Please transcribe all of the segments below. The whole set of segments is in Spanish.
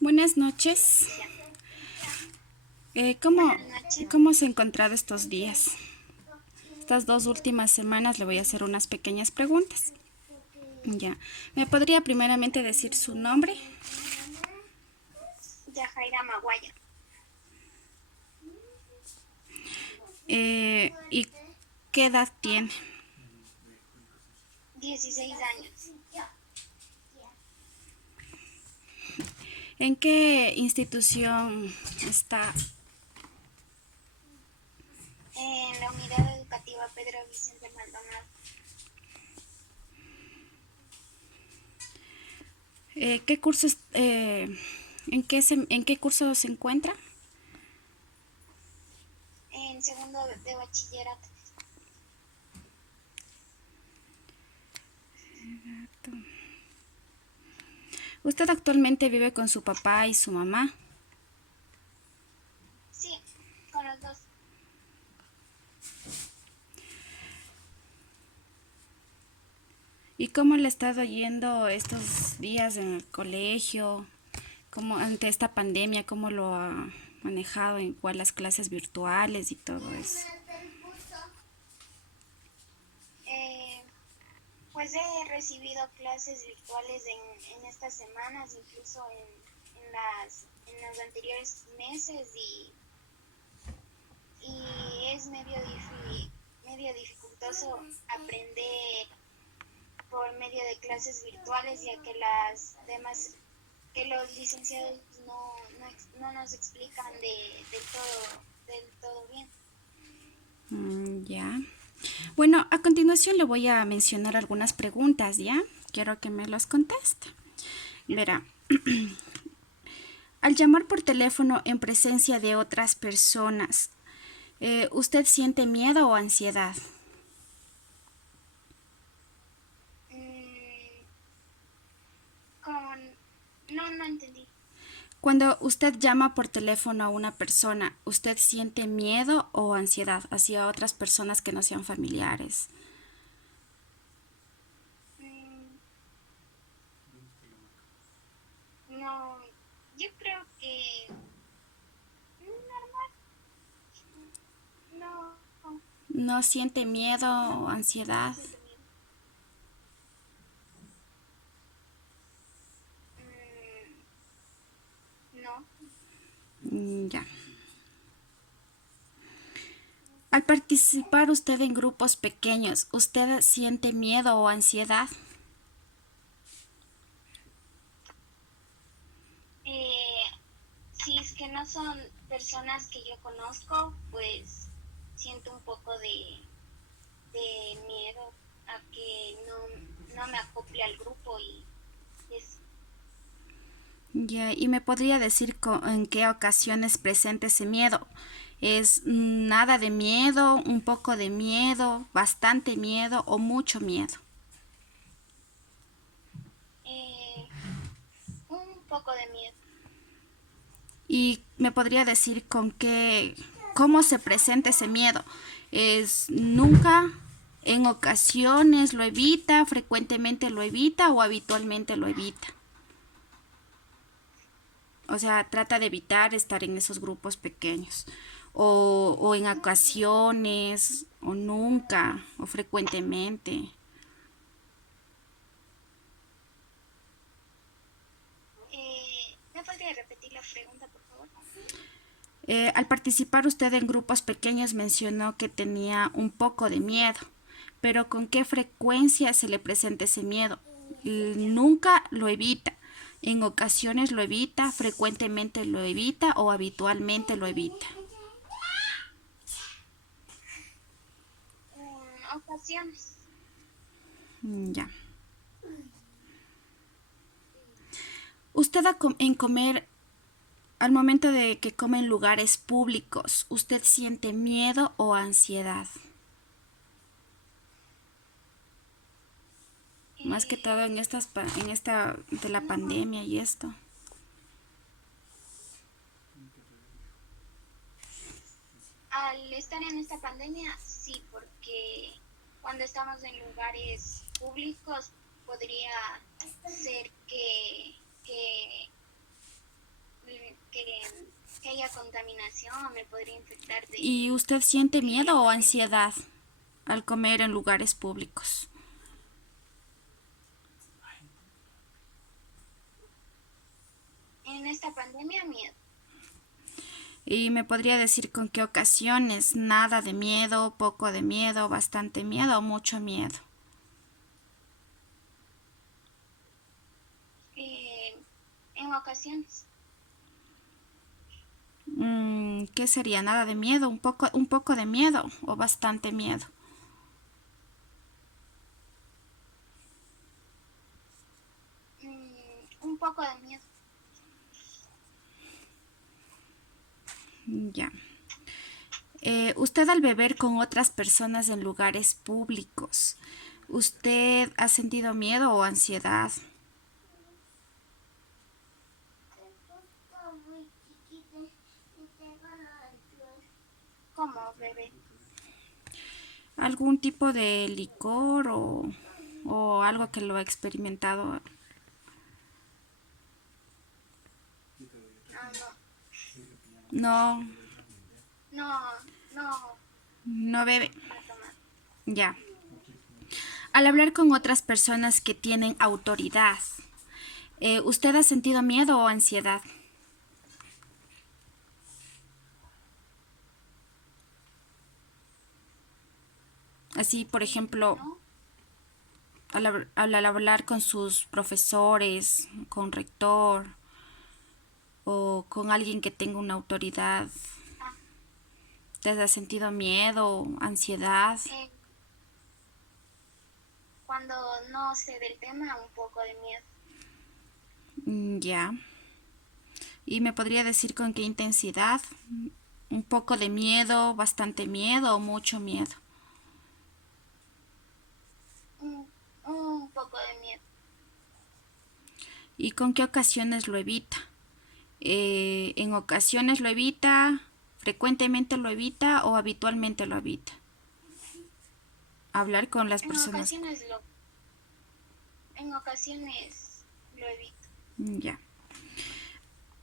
Buenas noches. ¿Cómo, Buenas noches. cómo se ha encontrado estos días? Estas 2 últimas semanas le voy a hacer unas pequeñas preguntas. Ya. ¿Me podría primeramente decir su nombre? Yajaira Maguaya, ¿Y qué edad tiene? 16 años, ¿En qué institución está? en la unidad educativa Pedro Vicente Maldonado. ¿Qué cursos, en qué curso se encuentra? En segundo de bachillerato. ¿Usted actualmente vive con su papá y su mamá? Sí, con los dos. ¿Y cómo le ha estado yendo estos días en el colegio? ¿Cómo ante esta pandemia, cómo lo ha manejado igual las clases virtuales y todo eso? Eh, pues he recibido clases virtuales en estas semanas, incluso en los anteriores meses y es medio dificultoso aprender por medio de clases virtuales, ya que que los licenciados no nos explican del todo bien. Ya. Bueno, a continuación le voy a mencionar algunas preguntas, ¿ya? Quiero que me los conteste. Verá, al llamar por teléfono en presencia de otras personas, ¿usted siente miedo o ansiedad? Mm, con, no entendí. Cuando usted llama por teléfono a una persona, ¿usted siente miedo o ansiedad hacia otras personas que no sean familiares? Mm, no, yo creo que normal, no, ¿No siente miedo o no ansiedad? siento miedo. Mm, no, Ya. Al participar usted en grupos pequeños, ¿usted siente miedo o ansiedad? eh, si es que no son personas que yo conozco, pues siento un poco de miedo a que no me acople al grupo y es, Ya, ¿y me podría decir en qué ocasiones presenta ese miedo? ¿Es nada de miedo, un poco de miedo, bastante miedo o mucho miedo? eh, un poco de miedo. Y me podría decir cómo se presenta ese miedo. ¿Es nunca, en ocasiones lo evita, frecuentemente lo evita o habitualmente lo evita? O sea, trata de evitar estar en esos grupos pequeños. O en ocasiones, o nunca, o frecuentemente. ¿Me podría repetir la pregunta, por favor? Al participar usted en grupos pequeños mencionó que tenía un poco de miedo, pero ¿con qué frecuencia se le presenta ese miedo? Nunca lo evita, en ocasiones lo evita, frecuentemente lo evita o habitualmente lo evita. Ocasiones. Ya. Usted en comer, al momento de que come en lugares públicos, ¿usted siente miedo o ansiedad? Más que todo Eh, en esta de la pandemia y esto. Al estar en esta pandemia, sí, porque cuando estamos en lugares públicos podría ser que contaminación, me podría infectar ¿Y usted siente de miedo o esta ansiedad al comer en lugares públicos? en esta pandemia, miedo. ¿Y me podría decir con qué ocasiones? Nada de miedo, poco de miedo, bastante miedo o mucho miedo. En ocasiones, ¿Qué sería? Nada de miedo, un poco de miedo o bastante miedo. un poco de miedo. Ya. Usted al beber con otras personas en lugares públicos, ¿usted ha sentido miedo o ansiedad? ¿Cómo, bebé? ¿Algún tipo de licor o algo que lo ha experimentado? Ah, No, no, no, no bebe. no he tomado. Ya. Al hablar con otras personas que tienen autoridad, ¿usted ha sentido miedo o ansiedad? Así, por ejemplo, ¿No? al hablar con sus profesores, con rector o con alguien que tenga una autoridad, Ah, ¿te has sentido miedo, ansiedad? eh, cuando no sé del tema, un poco de miedo. Ya. ¿Y me podría decir con qué intensidad? ¿Un poco de miedo, bastante miedo o mucho miedo? Un poco de miedo. ¿Y con qué ocasiones lo evita? ¿En ocasiones lo evita, frecuentemente lo evita o habitualmente lo evita? Hablar con las En personas. ocasiones lo, en ocasiones lo evito. Ya.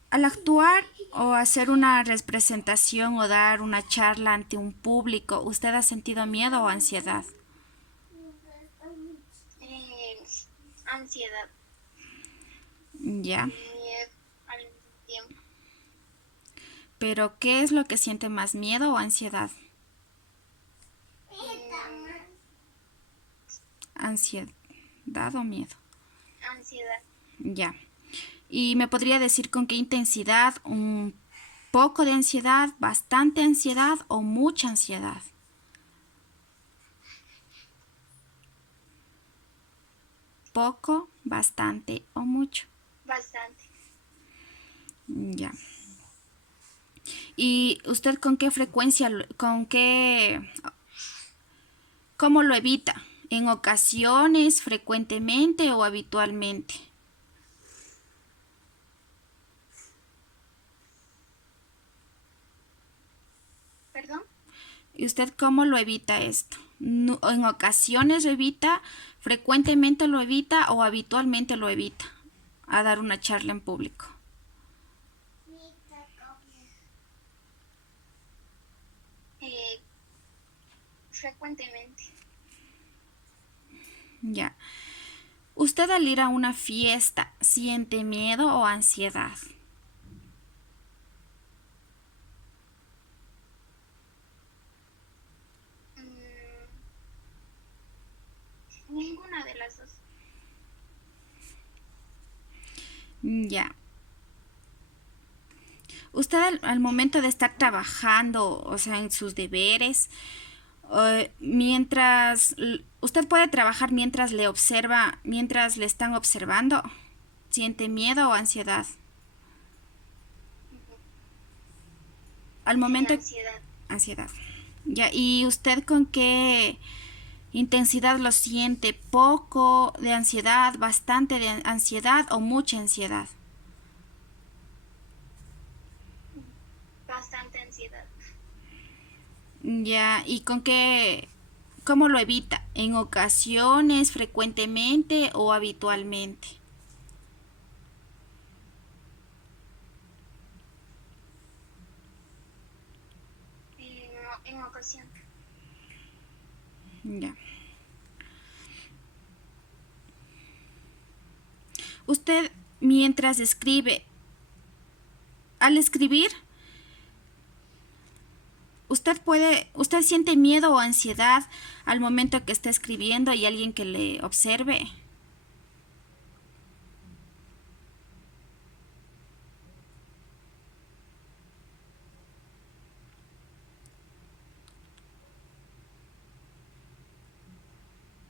Al actuar o hacer una representación o dar una charla ante un público, ¿usted ha sentido miedo o ansiedad? Eh, ansiedad Ya. y miedo al mismo tiempo. Pero ¿qué es lo que siente más, miedo o ansiedad? Mm, Ansiedad o miedo. ansiedad. Ya. ¿Y me podría decir con qué intensidad? ¿Un poco de ansiedad, bastante ansiedad o mucha ansiedad? Poco, bastante o mucho. Bastante. Ya. ¿Y usted con qué frecuencia, cómo lo evita? ¿En ocasiones, frecuentemente o habitualmente? ¿Perdón? ¿Y usted cómo lo evita esto? ¿En ocasiones lo evita, frecuentemente lo evita o habitualmente lo evita a dar una charla en público? Eh, frecuentemente. Ya. ¿Usted al ir a una fiesta siente miedo o ansiedad? Mm, ninguna de las dos. Ya. Usted al momento de estar trabajando, o sea, en sus deberes, usted puede trabajar mientras le observa, mientras le están observando, ¿siente miedo o ansiedad? Ujú. Al Sí, momento, ansiedad. ansiedad. Ya, ¿y usted con qué intensidad lo siente? ¿Poco de ansiedad, bastante de ansiedad o mucha ansiedad? Bastante ansiedad. Ya, ¿y con qué, cómo lo evita? ¿En ocasiones, frecuentemente o habitualmente? en ocasión. Ya. Usted mientras escribe, al escribir, usted siente miedo o ansiedad al momento que está escribiendo y alguien que le observe.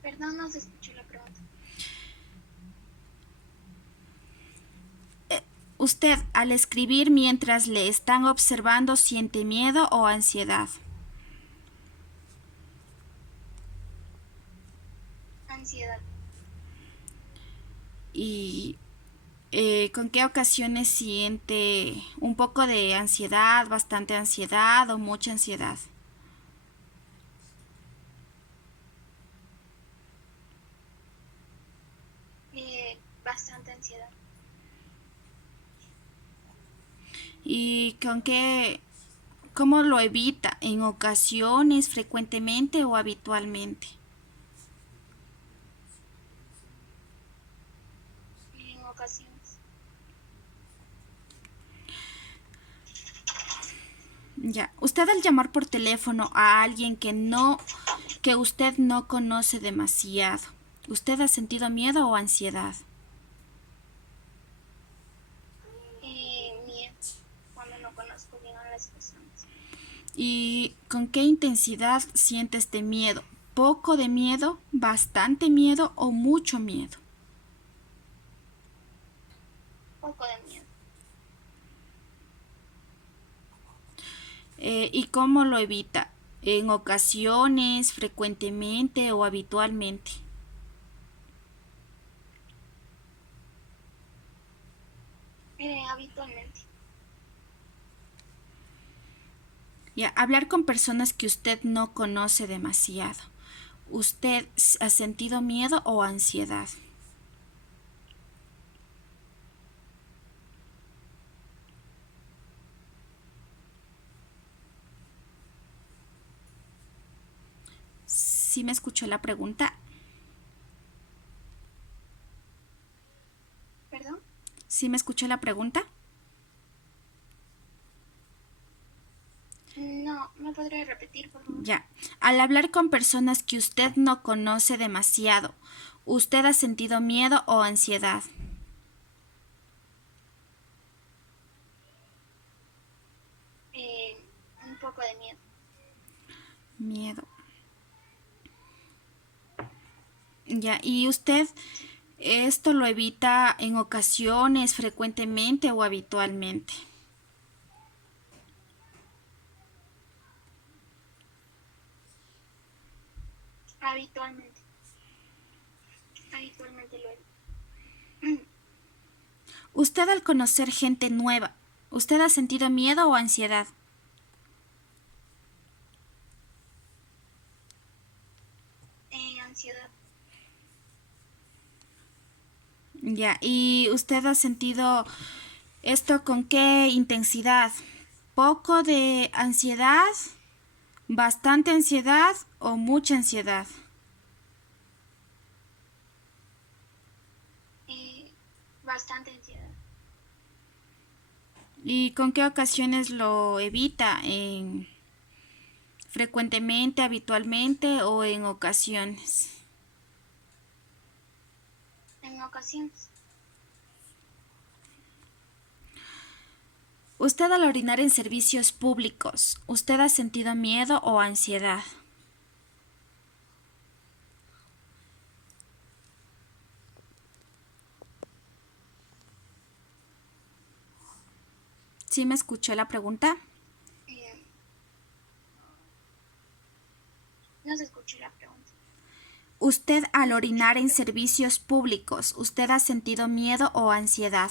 Perdón, no se escuchó la pregunta. Usted al escribir mientras le están observando siente miedo o ansiedad. Ansiedad. Y ¿con qué ocasiones siente un poco de ansiedad, bastante ansiedad o mucha ansiedad? Bastante ansiedad. ¿Y con qué, cómo lo evita? ¿En ocasiones, frecuentemente o habitualmente? En ocasiones. Ya, usted al llamar por teléfono a alguien que usted no conoce demasiado, ¿usted ha sentido miedo o ansiedad? Miedo. Cuando no conozco bien a las personas. ¿Y con qué intensidad siente este miedo? ¿Poco de miedo, bastante miedo o mucho miedo? Poco de miedo. ¿Y cómo lo evita? ¿En ocasiones, frecuentemente o habitualmente? Habitualmente. Ya, hablar con personas que usted no conoce demasiado. ¿Usted ha sentido miedo o ansiedad? ¿Sí me escuchó la pregunta? ¿Perdón? ¿Sí me escuchó la pregunta? No, ¿me podría repetir, por favor? Ya. Al hablar con personas que usted no conoce demasiado, ¿usted ha sentido miedo o ansiedad? Un poco de miedo. Miedo. Ya. ¿Y usted esto lo evita en ocasiones, frecuentemente o habitualmente? Habitualmente. Habitualmente lo evito. Usted al conocer gente nueva, ¿usted ha sentido miedo o ansiedad? Ansiedad. Ya. ¿Y usted ha sentido esto con qué intensidad? ¿Poco de ansiedad? ¿Bastante ansiedad o mucha ansiedad? Bastante ansiedad. ¿Y con qué ocasiones lo evita? ¿En frecuentemente, habitualmente o en ocasiones? En ocasiones. Usted al orinar en servicios públicos, ¿usted ha sentido miedo o ansiedad? ¿Sí me escuchó la pregunta? No se escuchó la pregunta. Usted al orinar en servicios públicos, ¿usted ha sentido miedo o ansiedad?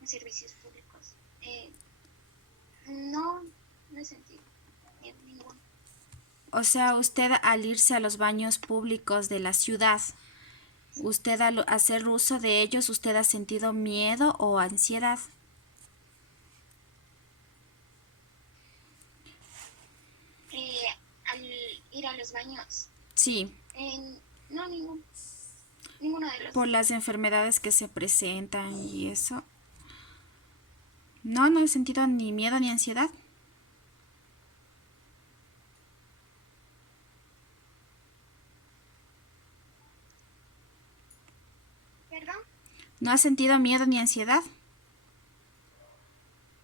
En servicios públicos. No, no he sentido ninguno. O sea, usted al irse a los baños públicos de la ciudad, ¿Usted al hacer uso de ellos, usted ha sentido miedo o ansiedad? Al ir a los baños. Sí, No, ninguno de los por dos. las enfermedades que se presentan y eso. No, no he sentido ni miedo ni ansiedad. ¿Perdón? ¿No ha sentido miedo ni ansiedad?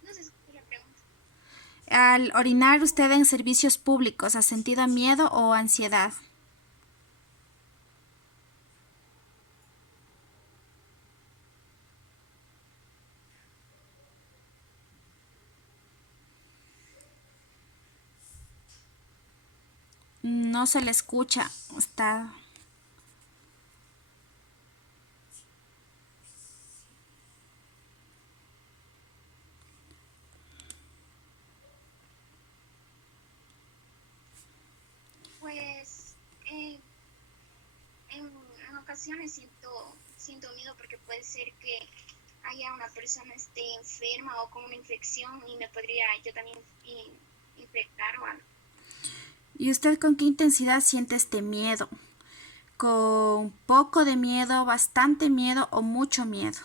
No se escucha la pregunta. Al orinar usted en servicios públicos, ¿ha sentido miedo o ansiedad? No se le escucha. Está. Pues en ocasiones siento miedo porque puede ser que haya una persona esté enferma o con una infección y me podría yo también infectar o algo. ¿Y usted con qué intensidad siente este miedo? ¿Con poco de miedo, bastante miedo o mucho miedo?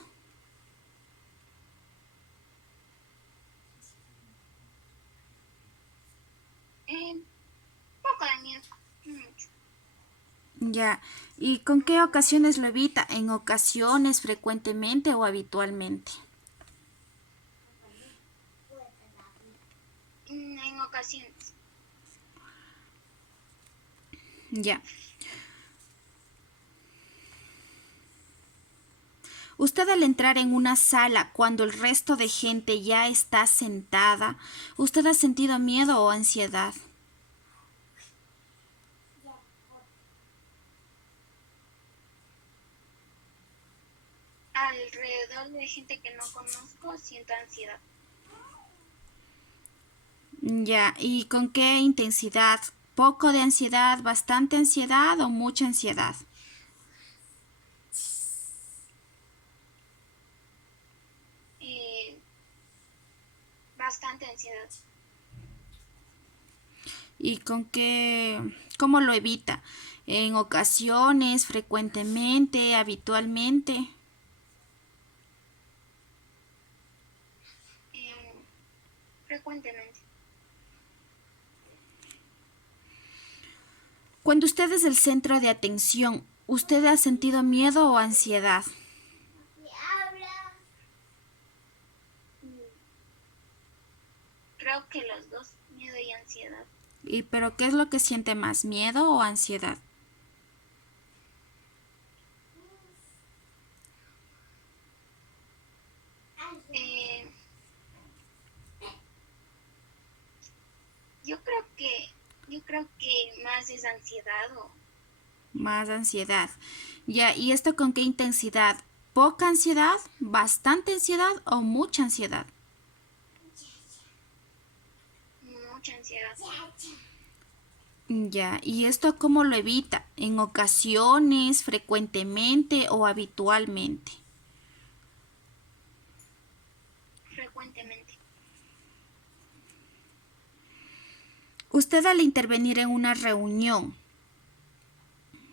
Poco de miedo, no mucho. Ya. ¿Y con qué ocasiones lo evita? ¿En ocasiones, frecuentemente o habitualmente? En ocasiones. Ya. Usted al entrar en una sala cuando el resto de gente ya está sentada, ¿usted ha sentido miedo o ansiedad? Alrededor de gente que no conozco siento ansiedad. Ya. ¿Y con qué intensidad? ¿Poco de ansiedad, bastante ansiedad o mucha ansiedad? Eh, Bastante ansiedad. ¿Y con qué, cómo lo evita? ¿En ocasiones, frecuentemente, habitualmente? Frecuentemente. Cuando usted es el centro de atención, ¿usted ha sentido miedo o ansiedad? Creo que los dos, miedo y ansiedad. ¿Y pero qué es lo que siente más, miedo o ansiedad? Eh, yo creo que más es ansiedad o Más ansiedad. Ya, ¿y esto con qué intensidad? ¿Poca ansiedad, bastante ansiedad o mucha ansiedad? mucha ansiedad. Ya, ¿y esto cómo lo evita? ¿En ocasiones, frecuentemente o habitualmente? Frecuentemente. Usted al intervenir en una reunión,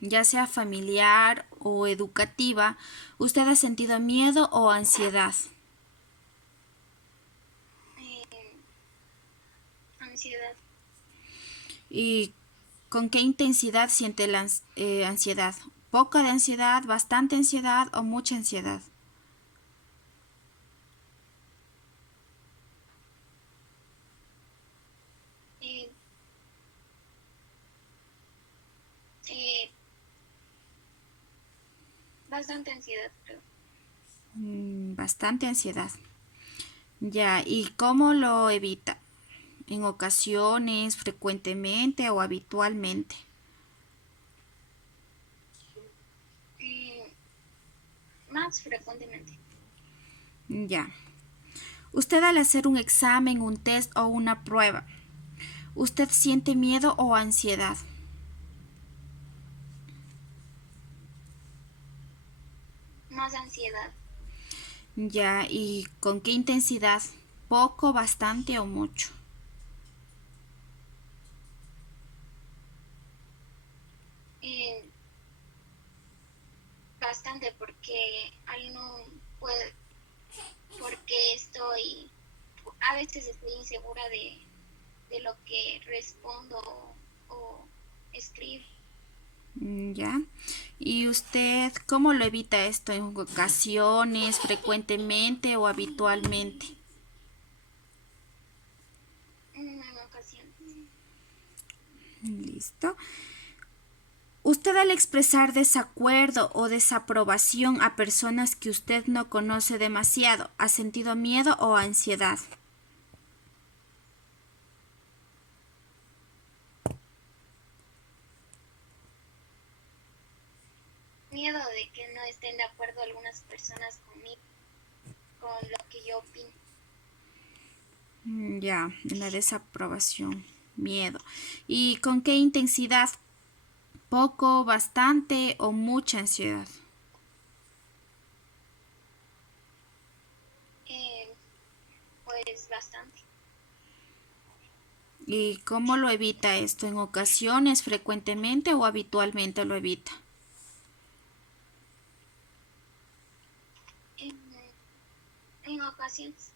ya sea familiar o educativa, ¿usted ha sentido miedo o ansiedad? Ansiedad. ¿Y con qué intensidad siente la ansiedad? ¿Poca de ansiedad, bastante ansiedad o mucha ansiedad? Eh, eh, Bastante ansiedad, creo. Bastante ansiedad. Ya, ¿y cómo lo evita? ¿En ocasiones, frecuentemente o habitualmente? Más frecuentemente. Ya. Usted al hacer un examen, un test o una prueba, ¿usted siente miedo o ansiedad? más ansiedad. Ya, ¿y con qué intensidad? ¿Poco, bastante o mucho? Eh, Bastante porque al no puedo, porque a veces estoy insegura de lo que respondo o escribo. Ya. ¿Y usted cómo lo evita esto? ¿En ocasiones, frecuentemente o habitualmente? En ocasiones. Listo. Usted al expresar desacuerdo o desaprobación a personas que usted no conoce demasiado, ¿ha sentido miedo o ansiedad? Miedo de que no estén de acuerdo algunas personas conmigo, con lo que yo opino. Ya, en la desaprobación, miedo. ¿Y con qué intensidad? ¿Poco, bastante o mucha ansiedad? Eh, pues bastante. ¿Y cómo lo evita esto? ¿En ocasiones, frecuentemente o habitualmente lo evita? En, en ocasiones.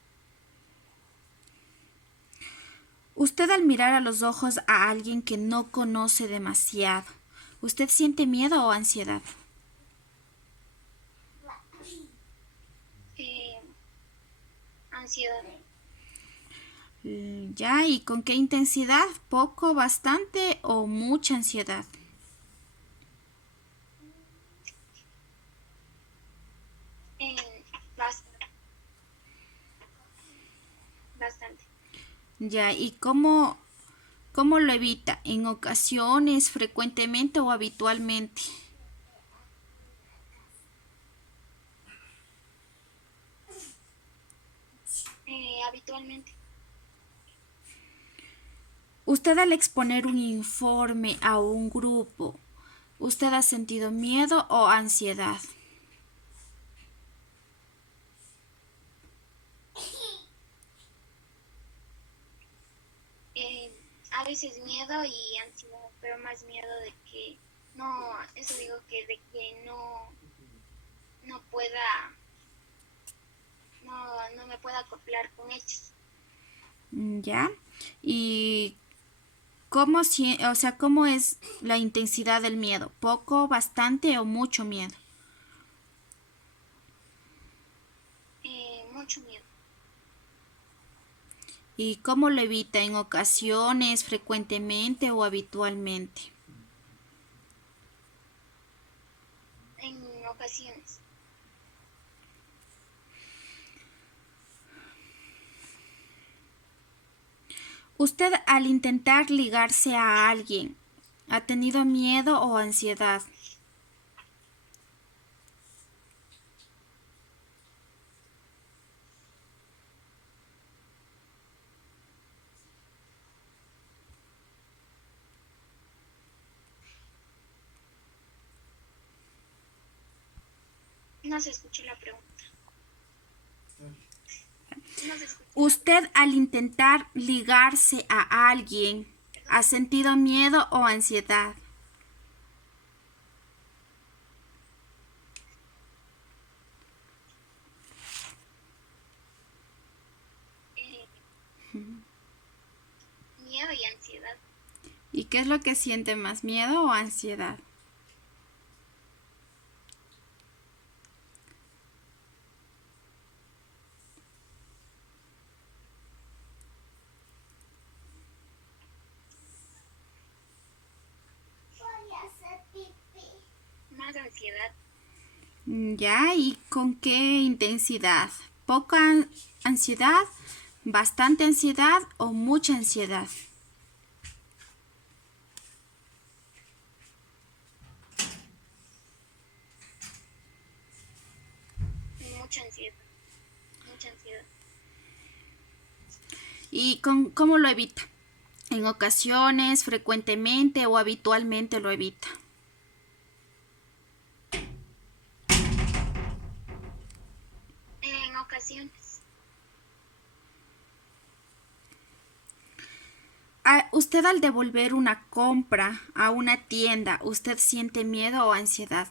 Usted al mirar a los ojos a alguien que no conoce demasiado, ¿usted siente miedo o ansiedad? Eh, Ansiedad. Ya, ¿y con qué intensidad? ¿Poco, bastante o mucha ansiedad? En bast- Bastante. Ya, ¿y cómo lo evita? ¿En ocasiones, frecuentemente o habitualmente? Habitualmente. Usted al exponer un informe a un grupo, ¿usted ha sentido miedo o ansiedad? A veces miedo y ansiedad, pero más miedo de que no, eso digo que de que no pueda, no me pueda acoplar con ellos. ¿Ya? ¿Y cómo es la intensidad del miedo? ¿Poco, bastante o mucho miedo? Mucho miedo. ¿Y cómo lo evita? ¿En ocasiones, frecuentemente o habitualmente? En ocasiones. Usted al intentar ligarse a alguien, ¿ha tenido miedo o ansiedad? No se escuchó la pregunta. No se escuchó la Usted al intentar ligarse a alguien, pregunta. ¿ha sentido miedo o ansiedad? Eh, Miedo y ansiedad. ¿Y qué es lo que siente más, miedo o ansiedad? Más ansiedad. Ya, ¿y con qué intensidad? ¿Poca ansiedad, bastante ansiedad o mucha ansiedad? Mucha ansiedad. Mucha ansiedad. ¿Y cómo lo evita? ¿En ocasiones, frecuentemente o habitualmente lo evita? ocasiones. Usted al devolver una compra a una tienda, ¿usted siente miedo o ansiedad?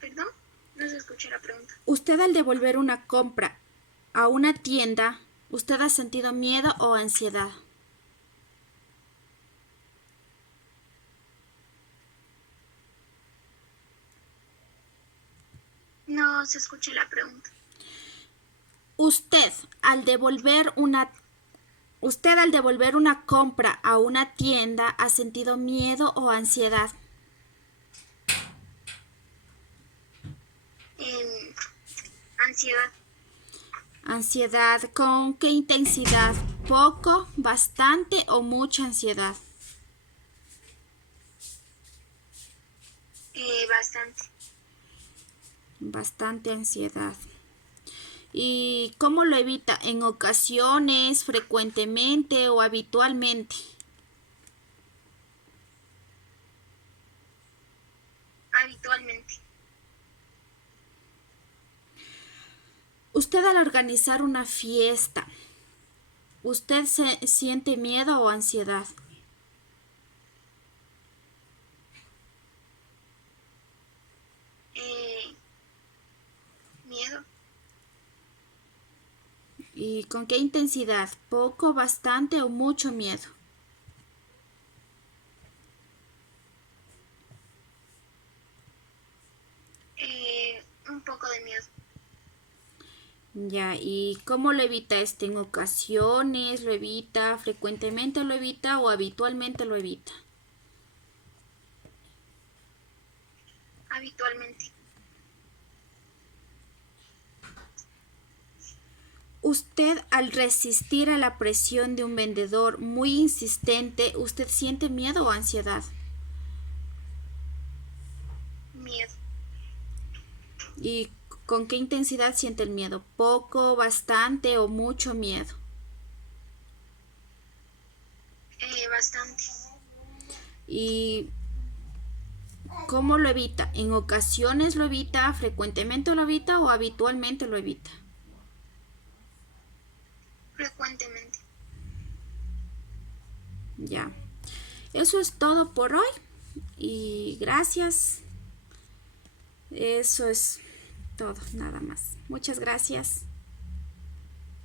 ¿Perdón? No se escucha la pregunta. Usted al devolver una compra a una tienda, ¿usted ha sentido miedo o ansiedad? No se escucha la pregunta. Usted al devolver una compra a una tienda, ¿ha sentido miedo o ansiedad? Ansiedad. Ansiedad, ¿con qué intensidad? ¿Poco, bastante o mucha ansiedad? Bastante. Bastante ansiedad. ¿Y cómo lo evita? ¿En ocasiones, frecuentemente o habitualmente? Habitualmente. Usted al organizar una fiesta, ¿usted se siente miedo o ansiedad? Miedo. ¿Y con qué intensidad? ¿Poco, bastante o mucho miedo? Un poco de miedo. Ya, ¿y cómo lo evita ¿En ocasiones lo evita, frecuentemente lo evita o habitualmente lo evita? Habitualmente. Usted al resistir a la presión de un vendedor muy insistente, ¿usted siente miedo o ansiedad? Miedo. ¿Y con qué intensidad siente el miedo? ¿Poco, bastante o mucho miedo? Bastante. ¿Y cómo lo evita? ¿En ocasiones lo evita, frecuentemente lo evita o habitualmente lo evita? Frecuentemente. Ya. Eso es todo por hoy y gracias. Eso es todo, nada más. Muchas gracias.